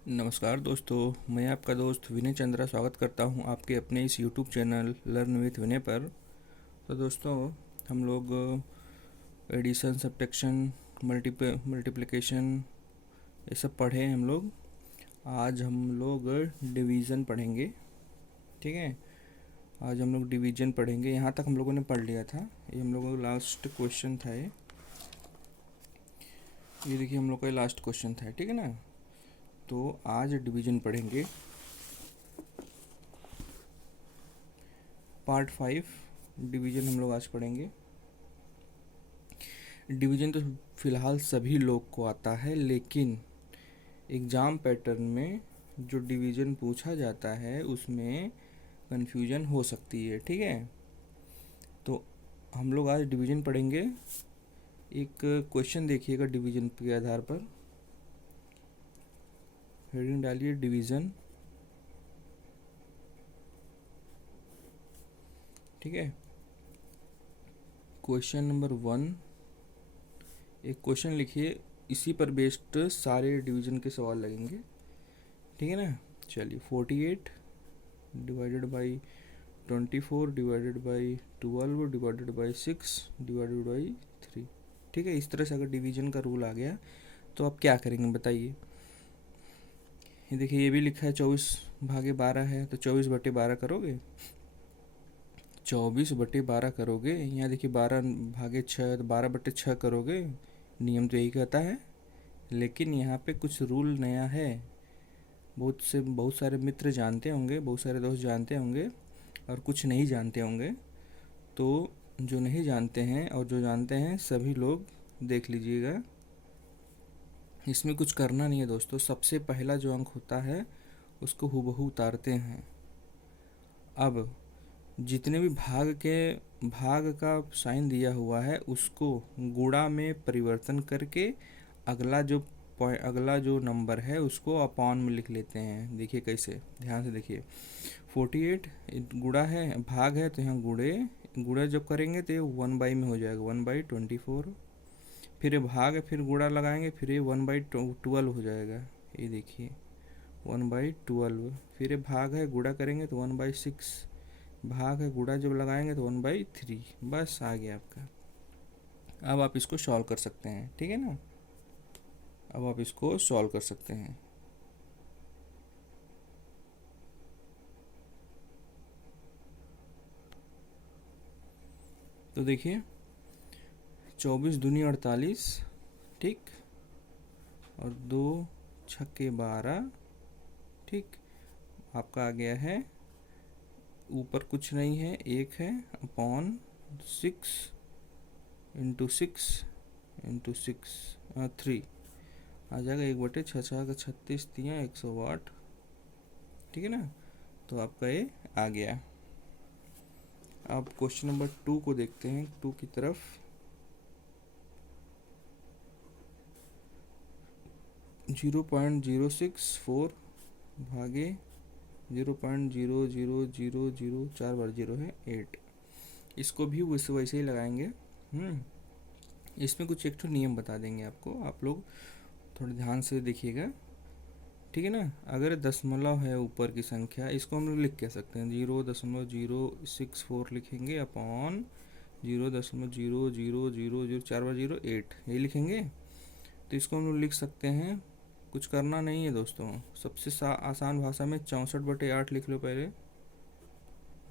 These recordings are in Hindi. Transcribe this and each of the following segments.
नमस्कार दोस्तों, मैं आपका दोस्त विनय चंद्रा स्वागत करता हूं आपके अपने इस यूट्यूब चैनल लर्न विथ विनय पर। तो दोस्तों, हम लोग एडिशन, सब्ट्रैक्शन, मल्टीप्लिकेशन ये सब पढ़े हैं हम लोग। आज हम लोग डिवीज़न पढ़ेंगे। ठीक है, आज हम लोग डिवीज़न पढ़ेंगे। यहाँ तक हम लोगों ने पढ़ लिया था। ये हम लोगों का लास्ट क्वेश्चन था। ये देखिए, हम लोग का लास्ट क्वेश्चन था। ठीक है ना। तो आज डिवीज़न पढ़ेंगे, पार्ट 5 डिवीज़न हम लोग आज पढ़ेंगे। डिवीज़न तो फ़िलहाल सभी लोग को आता है, लेकिन एग्ज़ाम पैटर्न में जो डिवीज़न पूछा जाता है उसमें कन्फ्यूजन हो सकती है। ठीक है, तो हम लोग आज डिवीज़न पढ़ेंगे। एक क्वेश्चन देखिएगा डिवीज़न के आधार पर। हेडिंग डालिए डिवीज़न। ठीक है, क्वेश्चन नंबर 1, एक क्वेश्चन लिखिए, इसी पर बेस्ड सारे डिवीज़न के सवाल लगेंगे। ठीक है ना। चलिए, 48 divided by 24 divided by 12 divided by 6 divided by 3। ठीक है, इस तरह से अगर डिवीज़न का रूल आ गया तो आप क्या करेंगे बताइए। ये देखिए, ये भी लिखा है 24/12 है, तो 24/12 करोगे। 24/12 करोगे। यहाँ देखिए 12/6, तो 12/6 करोगे। नियम तो यही कहता है, लेकिन यहाँ पे कुछ रूल नया है। बहुत सारे मित्र जानते होंगे, बहुत सारे दोस्त जानते होंगे, और कुछ नहीं जानते होंगे। तो जो नहीं जानते हैं और जो जानते हैं सभी लोग देख लीजिएगा। इसमें कुछ करना नहीं है दोस्तों। सबसे पहला जो अंक होता है उसको हूबहू उतारते हैं। अब जितने भी भाग का साइन दिया हुआ है उसको गुणा में परिवर्तन करके अगला जो नंबर है उसको अपॉन में लिख लेते हैं। देखिए कैसे, ध्यान से देखिए। 48 गुणा है, भाग है, तो यहाँ गुणा जब करेंगे तो ये 1/, में हो जाएगा 1/24। फिर ये भाग है, फिर गुणा लगाएंगे, फिर ये 1/12 हो जाएगा। ये देखिए 1/12। फिर ये भाग है, गुणा करेंगे तो 1/6। भाग है, गुणा जब लगाएंगे तो 1/3। बस आ गया आपका। अब आप इसको सॉल्व कर सकते हैं। ठीक है ना। अब आप इसको सॉल्व कर सकते हैं। तो देखिए, 24 दूनी 48। ठीक, और 2 छक्के 12। ठीक, आपका आ गया है। ऊपर कुछ नहीं है, एक है, अपॉन 6 इंटू 6 3 आ जाएगा। 1/6 का 36 दिया 108। ठीक है ना। तो आपका ये आ गया। अब क्वेश्चन नंबर 2 को देखते हैं, 2 की तरफ। 0.064 भागे 0.0000, 4 बार 0 है 8। इसको भी वैसे ही लगाएंगे। इसमें कुछ एक तो नियम बता देंगे आपको, आप लोग थोड़ा ध्यान से देखिएगा। ठीक है ना। अगर दशमलव है ऊपर की संख्या, इसको हम लोग लिख कह सकते हैं 0.064 लिखेंगे, अपॉन 0.0000, 4 बार 0 8, यही लिखेंगे। तो इसको हम लोग लिख सकते हैं, कुछ करना नहीं है दोस्तों। सबसे आसान भाषा में 64/8 लिख लो पहले।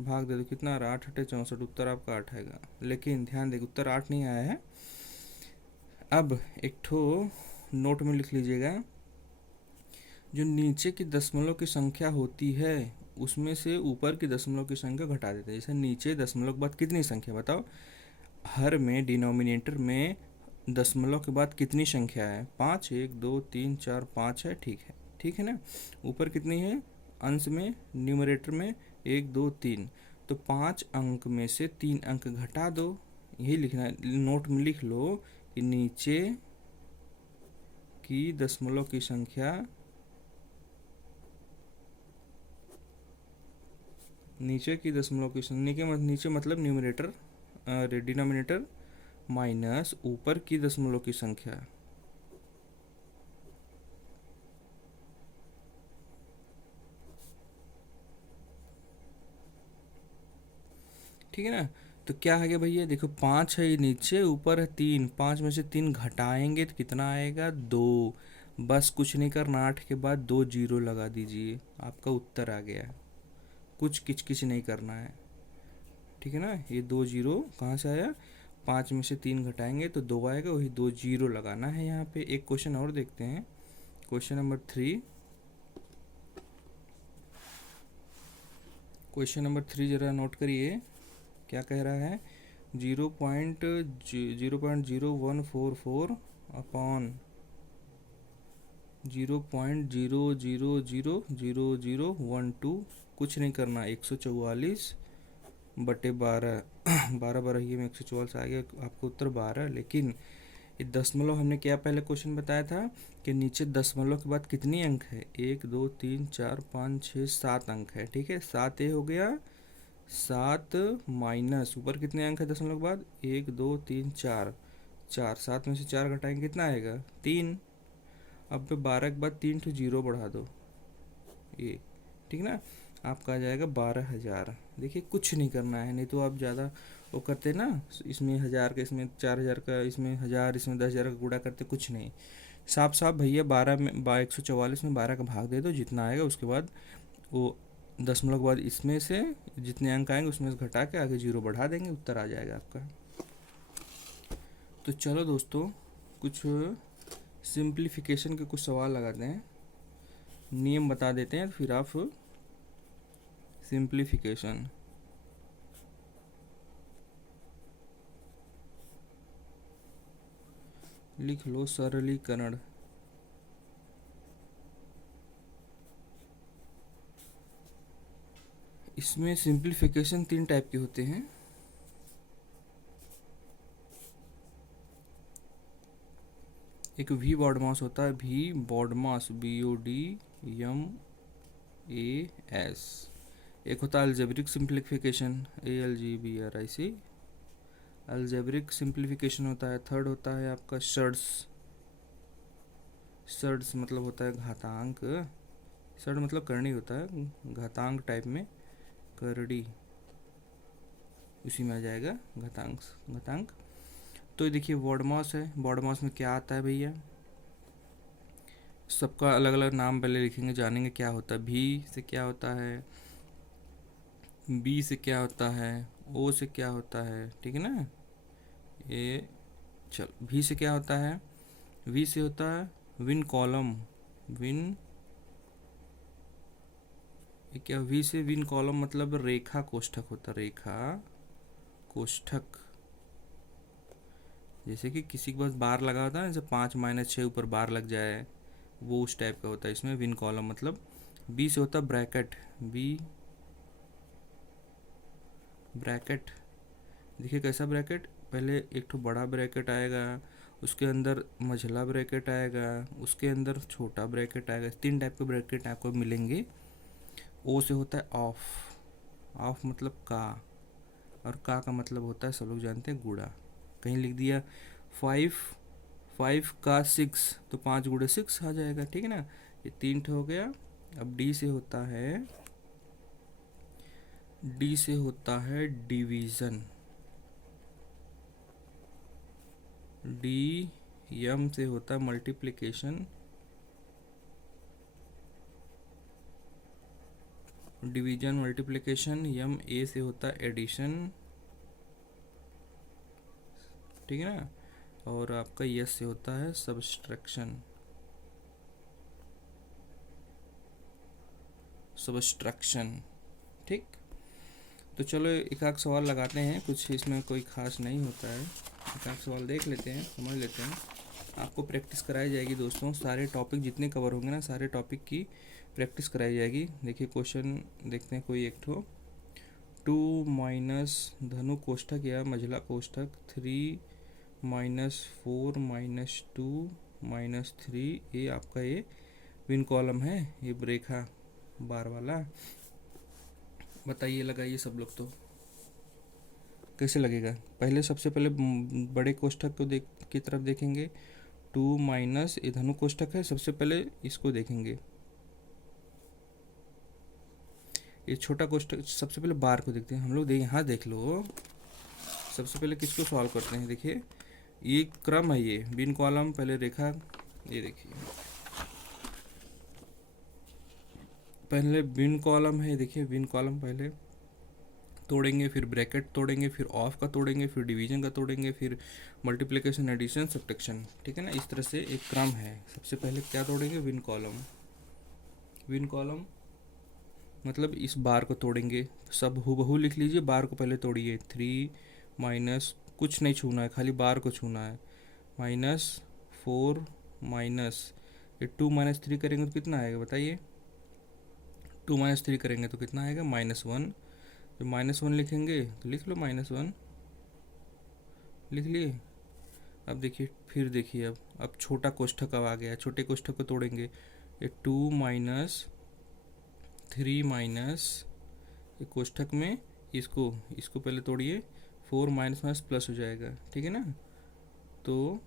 भाग दे दो, कितना आ रहा है, 8×8 = 64। उत्तर आपका 8 आएगा, लेकिन ध्यान दें उत्तर 8 नहीं आया है। अब एक ठो नोट में लिख लीजिएगा, जो नीचे की दशमलव की संख्या होती है उसमें से ऊपर की दशमलव की संख्या घटा देते हैं। जैसे नीचे दशमलव के बाद कितनी संख्या बताओ। हर में डिनोमिनेटर में दशमलव के बाद कितनी संख्या है, 5, 1 2 3 4 5 है। ठीक है ना। ऊपर कितनी है अंश में, न्यूमरेटर में 1 2 3। तो 5 अंक में से 3 अंक घटा दो। यही लिखना है, नोट में लिख लो कि नीचे की दशमलव की संख्या, नीचे की दशमलव की संख्या, नीचे मतलब न्यूमरेटर, डिनोमिनेटर, माइनस ऊपर की दशमलव की संख्या। ठीक है ना। तो क्या है भैया, देखो 5 है नीचे, ऊपर है 3, 5 में से 3 घटाएंगे तो कितना आएगा, 2। बस कुछ नहीं करना, 8 के बाद 2 जीरो लगा दीजिए, आपका उत्तर आ गया। कुछ किचकिच नहीं करना है, ठीक है ना। ये 2 जीरो कहाँ से आया, 5 में से 3 घटाएंगे तो 2 आएगा, वही 2 जीरो लगाना है यहाँ पे। एक क्वेश्चन और देखते हैं, क्वेश्चन नंबर 3। क्वेश्चन नंबर 3 जरा नोट करिए, क्या कह रहा है, 0.0144 अपॉन 0.000012, कुछ नहीं करना, 144 बटे 12, 12 बारह ही में 144 आ गया, आपको उत्तर 12। लेकिन ये दशमलव हमने क्या पहले क्वेश्चन बताया था कि नीचे दशमलव के बाद कितनी अंक है, 1 2 3 4 5 6 7 अंक है, ठीक है। 7 ये हो गया, 7 माइनस ऊपर कितने अंक है दशमलव के बाद, 1 2 3 4, 4, 7 में से 4 घटाएंगे कितना आएगा, 3। अब 12 के बाद 3 तो जीरो बढ़ा दो, ये ठीक ना, आपका आ जाएगा 12,000। देखिए कुछ नहीं करना है, नहीं तो आप ज़्यादा वो करते ना, इसमें 1000 का, इसमें 4000 का, इसमें 1000, इसमें 10,000 का गुणा करते, कुछ नहीं। साफ साफ भैया 12 में 144 में 12 का भाग दे दो, जितना आएगा उसके बाद वो दशमलव के बाद इसमें से जितने अंक आएंगे उसमें से घटा के आगे जीरो बढ़ा देंगे, उत्तर आ जाएगा आपका। तो चलो दोस्तों, कुछ सिंप्लीफिकेशन के कुछ सवाल लगाते हैं, नियम बता देते हैं, फिर आप सिंप्लीफिकेशन। लिख लो सरलीकरण। इसमें सिंप्लीफिकेशन 3 टाइप के होते हैं। एक वी बॉडमास होता है, वी बॉडमास, BODMAS। एक होता है algebraic simplification, ALGBRIC, algebraic simplification होता है। थर्ड होता है आपका शर्ट्स, शर्ट्स मतलब होता है घातांक, शर्ट मतलब करनी होता है, घातांक टाइप में करड़ी, उसी में आ जाएगा घातांक, घातांक। तो देखिए बॉडमास है, बॉडमास में क्या आता है भैया, सबका अलग अलग नाम पहले लिखेंगे, जानेंगे क्या होता है। भी से क्या होता है, बी से क्या होता है, ओ से क्या होता है, ठीक है ना। ये चल, भी से क्या होता है, वी से होता है विन कॉलम, विन, ये क्या, वी से विन कॉलम मतलब रेखा कोष्ठक होता है, रेखा कोष्ठक। जैसे कि किसी के पास बार लगा होता है ना, जैसे 5 - 6 ऊपर बार लग जाए, वो उस टाइप का होता है इसमें विन कॉलम मतलब। बी से होता है ब्रैकेट, बी ब्रैकेट, देखिए कैसा ब्रैकेट, पहले एक तो बड़ा ब्रैकेट आएगा, उसके अंदर मझला ब्रैकेट आएगा, उसके अंदर छोटा ब्रैकेट आएगा, 3 टाइप के ब्रैकेट आपको मिलेंगे। ओ से होता है ऑफ, ऑफ मतलब का, और का मतलब होता है सब लोग जानते हैं गुड़ा। कहीं लिख दिया 5, 5 का 6 तो 5 गुड़े 6 आ जाएगा, ठीक है ना। ये 3 हो गया। अब डी से होता है, डी से होता है डिवीज़न, डी, यम से होता है मल्टीप्लिकेशन, डिवीजन मल्टीप्लिकेशन, यम ए से होता है एडिशन, ठीक है ना। और आपका यस से होता है सब्सट्रैक्शन, सब्सट्रैक्शन, ठीक। तो चलो एक आध सवाल लगाते हैं, कुछ इसमें कोई खास नहीं होता है, एक आध सवाल देख लेते हैं, समझ लेते हैं। आपको प्रैक्टिस कराई जाएगी दोस्तों, सारे टॉपिक जितने कवर होंगे ना, सारे टॉपिक की प्रैक्टिस कराई जाएगी। देखिए क्वेश्चन देखते हैं कोई एक ठो, 2 माइनस धनु कोष्ठक या मझला कोष्ठक 3 -4 -2 -3, ये आपका ये विन कॉलम है, ये रेखा बार वाला। बताइए, लगाइए सब लोग, तो कैसे लगेगा। पहले सबसे पहले बड़े कोष्ठक को की तरफ देखेंगे, 2 माइनस, ये धनु कोष्ठक है, सबसे पहले इसको देखेंगे, ये छोटा कोष्ठक, सबसे पहले बार को देखते हैं हम लोग। यहाँ देख लो, सबसे पहले किसको सॉल्व करते हैं। देखिए ये क्रम है, ये बिन कॉलम पहले रेखा, ये देखिए पहले बिन कॉलम है, देखिए बिन कॉलम पहले तोड़ेंगे, फिर ब्रैकेट तोड़ेंगे, फिर ऑफ का तोड़ेंगे, फिर डिवीजन का तोड़ेंगे, फिर मल्टीप्लिकेशन, एडिशन, सब्ट्रैक्शन, ठीक है ना। इस तरह से एक क्रम है। सबसे पहले क्या तोड़ेंगे, विन कॉलम। विन कॉलम मतलब इस बार को तोड़ेंगे, सब हूबहू लिख लीजिए। बार को पहले तोड़िए, 3 माइनस, कुछ नहीं छूना है, खाली बार को छूना है, -4 माइनस, ये 2 - 3 करेंगे तो कितना आएगा बताइए। 2 - 3 करेंगे तो कितना आएगा, -1। जब -1 लिखेंगे तो लिख लो -1, लिख लिए। अब देखिए, फिर देखिए, अब छोटा कोष्ठक अब आ गया, छोटे कोष्ठक को तोड़ेंगे। ये 2 - 3 माइनस, ये कोष्ठक में इसको इसको पहले तोड़िए, 4 माइनस माइनस प्लस हो जाएगा, ठीक है ना। तो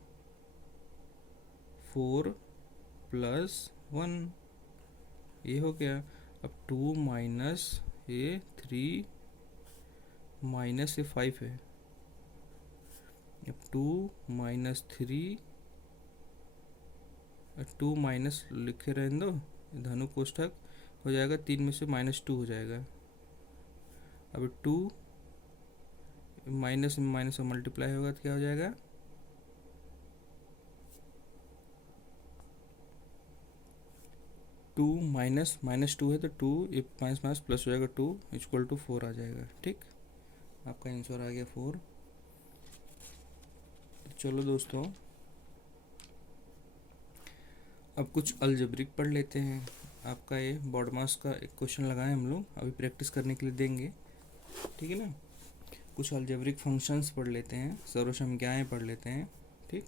4 + 1 ये हो गया। अब 2 माइनस ये 3 माइनस ये 5 है। अब 2 - 3, 2 माइनस लिखे रहने दो, धनु कोष्ठक हो जाएगा, 3 में से -2 हो जाएगा। अब 2 माइनस में माइनस में मल्टीप्लाई होगा तो क्या हो जाएगा, 2 -2 है तो 2 ये माइनस माइनस प्लस हो जाएगा, 2 = 4 आ जाएगा। ठीक, आपका आंसर आ गया 4। चलो दोस्तों, अब कुछ अलजेब्रिक पढ़ लेते हैं। आपका ये बोर्ड मास का एक क्वेश्चन लगाए हम लोग, अभी प्रैक्टिस करने के लिए देंगे, ठीक है ना। कुछ अलजेब्रिक फंक्शंस पढ़ लेते हैं, सर्वसंज्ञाएँ पढ़ लेते हैं। ठीक,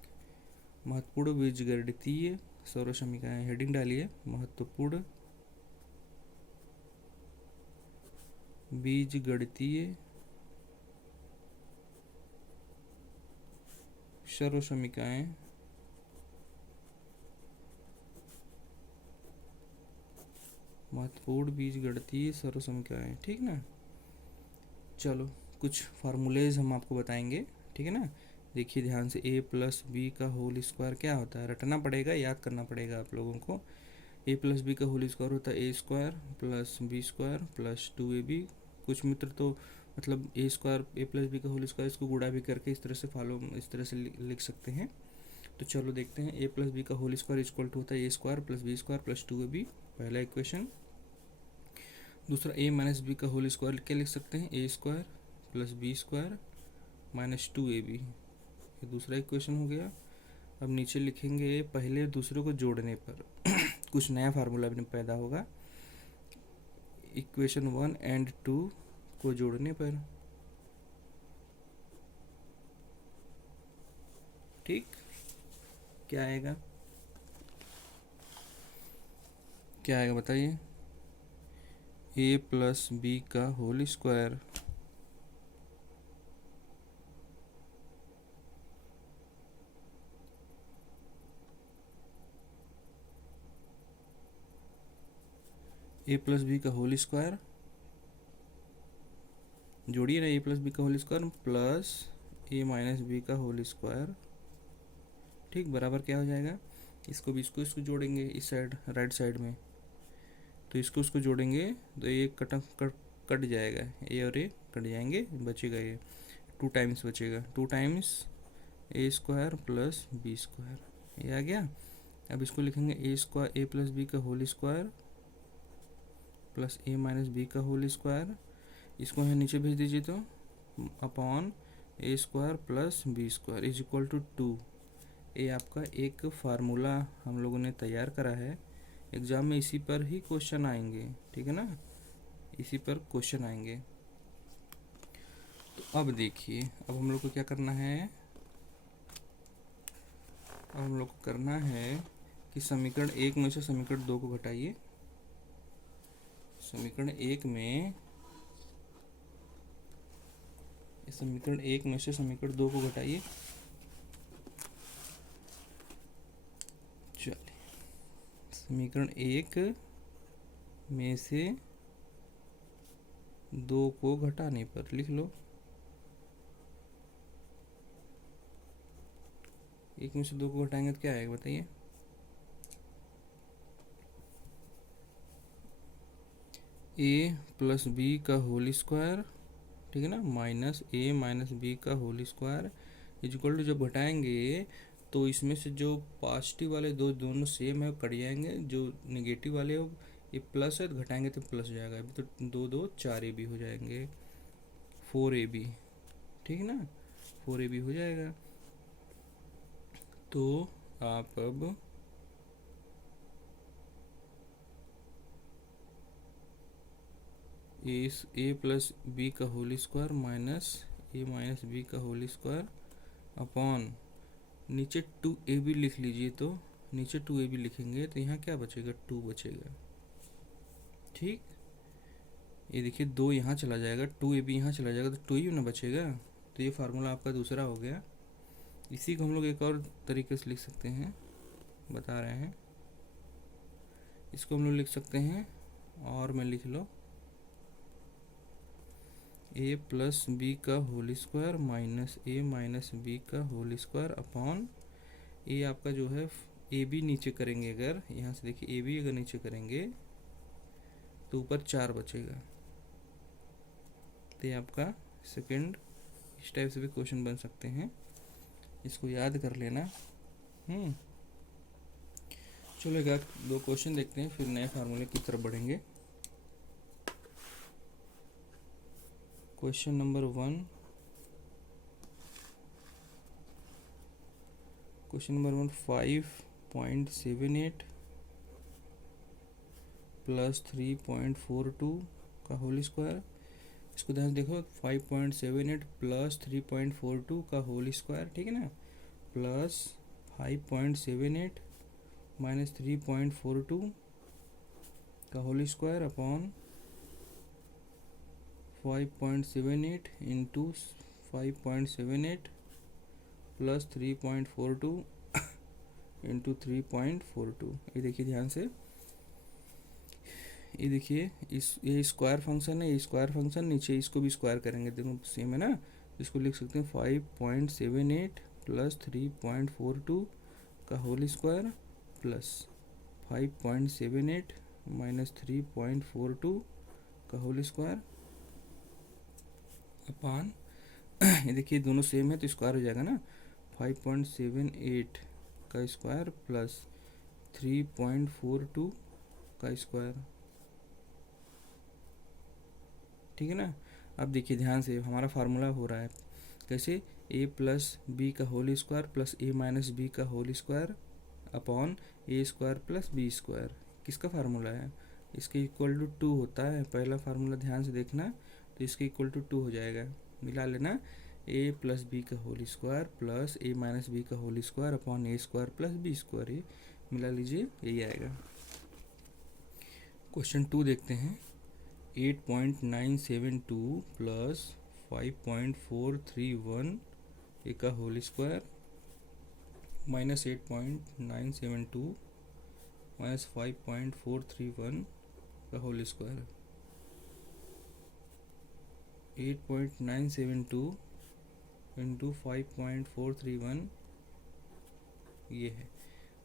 महत्वपूर्ण बीजगणितीय सर्वसंज्ञाएँ, हेडिंग डालिए, महत्वपूर्ण बीजगणितीय सर्वसमीकाएँ, महत्वपूर्ण बीजगणितीय सर्वसमीकाएँ, ठीक ना। चलो कुछ फार्मूलेज हम आपको बताएंगे, ठीक है ना। देखिए ध्यान से, a+b का होल स्क्वायर क्या होता है, रटना पड़ेगा, याद करना पड़ेगा आप लोगों को। a+b का होल स्क्वायर होता है a² + b² + 2ab। कुछ मित्र तो मतलब a+b का होल स्क्वायर इसको गुणा भी करके इस तरह से लिख सकते हैं। तो चलो देखते हैं, a+b का होल स्क्वायर = होता है a² + b² + 2ab, पहला इक्वेशन। दूसरा a - b का होल स्क्वायर क्या लिख सकते हैं, a² + b² - 2ab, ये दूसरा इक्वेशन हो गया। अब नीचे लिखेंगे, पहले दूसरे को जोड़ने पर कुछ नया फार्मूला भी पैदा होगा। इक्वेशन 1 और 2 को जोड़ने पर, ठीक, क्या आएगा, क्या आएगा बताइए, a+b का होल स्क्वायर a+b का होल स्क्वायर, जोड़िए ना, a+b का whole square plus a - b का होल स्क्वायर, ठीक, बराबर क्या हो जाएगा, इसको भी इसको जोड़ेंगे इस साइड, राइट साइड में, तो इसको जोड़ेंगे तो ये कट जाएगा, ए और ए कट जाएंगे, बचेगा ये 2 टाइम्स बचेगा, 2 टाइम्स a² + b², ये आ गया। अब इसको लिखेंगे a+b का whole square plus a - b का होल स्क्वायर, इसको यहाँ नीचे भेज दीजिए तो अपॉन a² + b² = 2। ये आपका एक फार्मूला हम लोगों ने तैयार करा है, एग्जाम में इसी पर ही क्वेश्चन आएंगे, ठीक है ना, इसी पर क्वेश्चन आएंगे। तो अब देखिए, अब हम लोग को क्या करना है, अब हम लोग को करना है कि समीकरण 1 में से समीकरण 2 को घटाइए। समीकरण 1 में से समीकरण 2 को घटाइए। चलिए, समीकरण 1 में से 2 को घटाने पर लिख लो। एक में से 2 को घटाएंगे तो क्या आएगा बताइए। ए प्लस बी का होल स्क्वायर, ठीक है ना, माइनस ए माइनस बी का होल स्क्वायर इक्वल टू, जब घटाएंगे तो इसमें से जो पॉजिटिव वाले दो दोनों सेम है वो कट जाएंगे, जो नेगेटिव वाले हो ये प्लस है तो घटाएंगे तो प्लस हो जाएगा। अभी तो 2 2 4 ए बी हो जाएंगे, 4 ए बी, ठीक है ना, 4 ए बी हो जाएगा। तो आप अब ए प्लस बी का whole square minus a minus b का होल स्क्वायर अपॉन नीचे 2ab लिख लीजिए। तो नीचे 2ab लिखेंगे तो यहाँ क्या बचेगा, 2 बचेगा, ठीक। ये देखिए 2 यहाँ चला जाएगा, 2ab यहाँ चला जाएगा तो 2 ही ना बचेगा। तो ये फार्मूला आपका दूसरा हो गया। इसी को हम लोग एक और तरीके से लिख सकते हैं, बता रहे हैं। इसको हम लोग लिख सकते हैं, और में लिख लो ए प्लस बी का whole square minus a minus b का होल स्क्वायर अपॉन ए आपका जो है ए बी नीचे करेंगे, अगर यहाँ से देखिए ए बी अगर नीचे करेंगे तो ऊपर 4 बचेगा। तो ये आपका सेकंड, इस टाइप से भी क्वेश्चन बन सकते हैं, इसको याद कर लेना। चलो एक 2 क्वेश्चन देखते हैं, फिर नए फार्मूले की तरफ बढ़ेंगे। Question number 1, question number 1 5.78 plus 3.42 का होल स्क्वायर। इसको ध्यान से देखो, 5.78 प्लस 3.42 का होल स्क्वायर, ठीक है ना, प्लस 5.78 माइनस 3.42 का whole square upon 5.78 into 5.78 plus 3.42 into 3.42। ये देखिए ध्यान से, ये देखिए ये स्क्वायर फंक्शन है, ये स्क्वायर फंक्शन, नीचे इसको भी स्क्वायर करेंगे, दोनों सेम है ना। इसको लिख सकते हैं 5.78 प्लस 3.42 का होल स्क्वायर प्लस 5.78 माइनस 3.42 का होल स्क्वायर अपान ये देखिए दोनों सेम है तो स्क्वायर हो जाएगा ना, 5.78 का स्क्वायर प्लस 3.42 का स्क्वायर, ठीक है ना। अब देखिए ध्यान से, हमारा फार्मूला हो रहा है कैसे, ए प्लस बी का होल स्क्वायर प्लस ए माइनस बी का होल स्क्वायर अपॉन ए स्क्वायर प्लस बी स्क्वायर। किसका फार्मूला है, इसके इक्वल टू 2 होता है। पहला फार्मूला ध्यान से देखना, तो इसके इक्वल टू 2 हो जाएगा, मिला लेना, ए प्लस बी का होल स्क्वायर प्लस ए माइनस बी का होल स्क्वायर अपॉन ए स्क्वायर प्लस बी स्क्वायर, ये मिला लीजिए, यही आएगा। क्वेश्चन 2 देखते हैं, 8.972 प्लस 5.431 ए का होल स्क्वायर माइनस 8.972 माइनस 5.431 का होल स्क्वायर। 8.972 इंटू 5.431 ये है।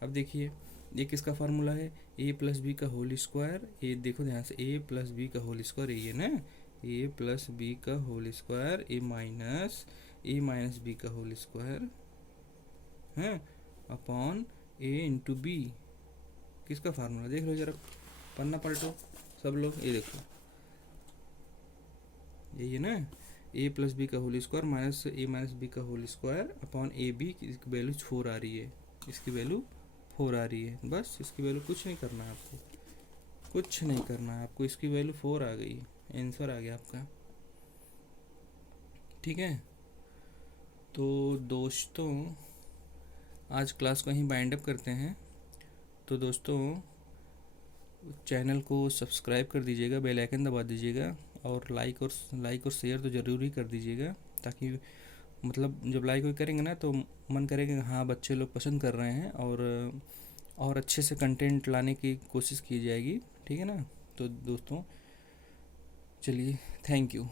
अब देखिए ये किसका फार्मूला है, ए प्लस बी का होल स्क्वायर। ये देखो ध्यान से, ए प्लस बी का होल स्क्वायर ये ना, ए प्लस बी का होल स्क्वायर ए माइनस बी का होल स्क्वायर है अपॉन ए इंटू बी। किसका फार्मूला देख लो जरा, पन्ना पलटो सब लोग, ये देखो यही है ना, ए प्लस बी का whole square minus a minus b का whole square upon a b, इसकी वैल्यू 4 आ रही है, इसकी वैल्यू 4 आ रही है। बस इसकी वैल्यू कुछ नहीं करना है आपको, कुछ नहीं करना है आपको, इसकी वैल्यू 4 आ गई, आंसर आ गया आपका, ठीक है। तो दोस्तों आज क्लास को यहीं बाइंड अप करते हैं। तो दोस्तों चैनल को सब्सक्राइब कर दीजिएगा, बेल आइकन दबा दीजिएगा, और लाइक और शेयर तो ज़रूर ही कर दीजिएगा, ताकि मतलब जब लाइक करेंगे ना तो मन करेगा हाँ बच्चे लोग पसंद कर रहे हैं, और अच्छे से कंटेंट लाने की कोशिश की जाएगी, ठीक है ना। तो दोस्तों चलिए, थैंक यू।